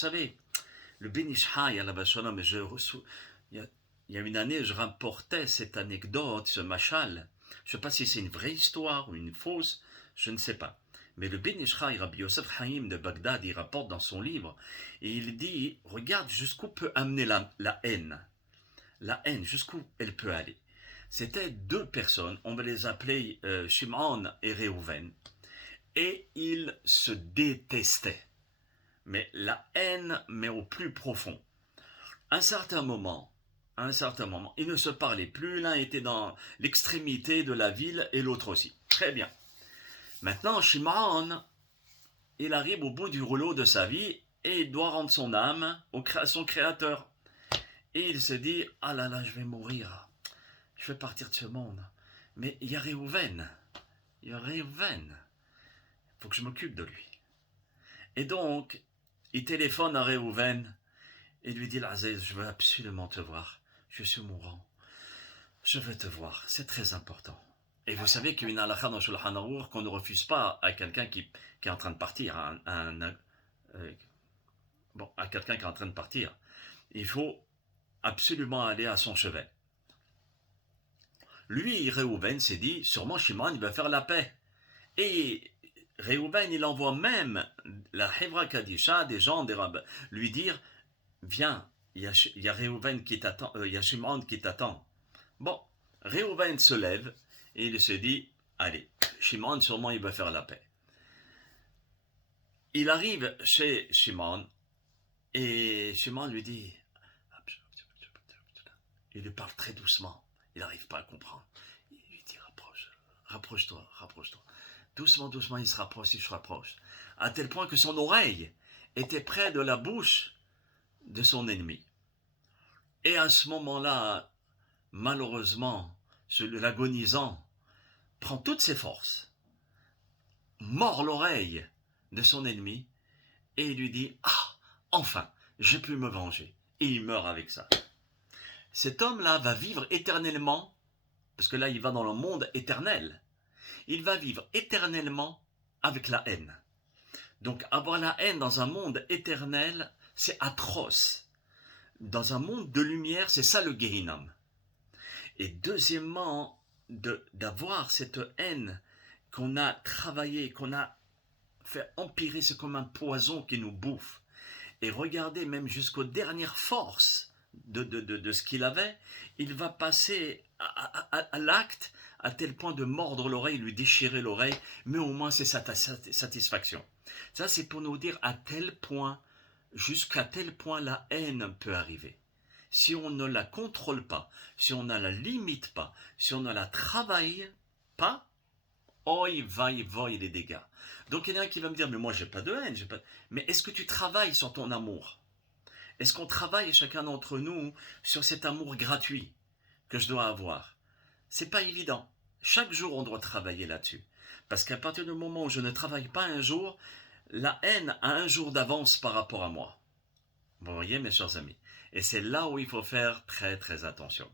savez, le Ben Ish Chai, Alav Shalom, il y a une année, je rapportais cette anecdote, ce machal. Je ne sais pas si c'est une vraie histoire ou une fausse, je ne sais pas. Mais le Ben Ish Chai, Rabbi Yosef Chaim de Bagdad, il rapporte dans son livre, et il dit, regarde jusqu'où peut amener la haine. La haine, jusqu'où elle peut aller. C'était deux personnes, on va les appeler Shimon et Réhouven, et ils se détestaient. Mais la haine, mais au plus profond. À un certain moment, ils ne se parlaient plus, l'un était dans l'extrémité de la ville et l'autre aussi. Très bien. Maintenant, Shimon, il arrive au bout du rouleau de sa vie et il doit rendre son âme à son créateur. Et il se dit, ah là là, je vais mourir, je vais partir de ce monde. Mais il y a Réhouven, il faut que je m'occupe de lui. Et donc, il téléphone à Réhouven et lui dit, l'Aziz, je veux absolument te voir, je suis mourant, je veux te voir, c'est très important. Et vous savez qu'il y a une halakha dans Shulchan Aruch qu'on ne refuse pas à quelqu'un qui est en train de partir, à quelqu'un qui est en train de partir. Il faut absolument aller à son chevet. Lui, Réhouven s'est dit, sûrement Shimon, il va faire la paix. Et Réhouven, il envoie même la Hevra Kadisha, des gens, des rabbins, lui dire, viens, il y a Réhouven qui t'attend, il y a Shimon qui t'attend. Bon, Réhouven se lève et il se dit, allez, Shimon, sûrement il va faire la paix. Il arrive chez Shimon et Shimon lui dit, il lui parle très doucement, il n'arrive pas à comprendre. Il lui dit, rapproche-toi. Doucement, il se rapproche, à tel point que son oreille était près de la bouche de son ennemi. Et à ce moment-là, malheureusement, l'agonisant prend toutes ses forces, mord l'oreille de son ennemi et lui dit, ah, enfin, j'ai pu me venger. Et il meurt avec ça. Cet homme-là va vivre éternellement, parce que là, il va dans le monde éternel. Il va vivre éternellement avec la haine. Donc, avoir la haine dans un monde éternel, c'est atroce. Dans un monde de lumière, c'est ça le Gehinnom. Et deuxièmement, d'avoir cette haine qu'on a travaillé, qu'on a fait empirer, c'est comme un poison qui nous bouffe. Et regardez, même jusqu'aux dernières forces de ce qu'il avait, il va passer à l'acte à tel point de mordre l'oreille, lui déchirer l'oreille, mais au moins c'est sa satisfaction. Ça, c'est pour nous dire jusqu'à tel point la haine peut arriver. Si on ne la contrôle pas, si on ne la limite pas, si on ne la travaille pas, oi, vaille, voille les dégâts. Donc il y en a un qui va me dire, mais moi j'ai pas de haine, mais est-ce que tu travailles sur ton amour? Est-ce qu'on travaille chacun d'entre nous sur cet amour gratuit que je dois avoir? C'est pas évident. Chaque jour on doit travailler là-dessus. Parce qu'à partir du moment où je ne travaille pas un jour, la haine a un jour d'avance par rapport à moi. Vous voyez mes chers amis? Et c'est là où il faut faire très très attention.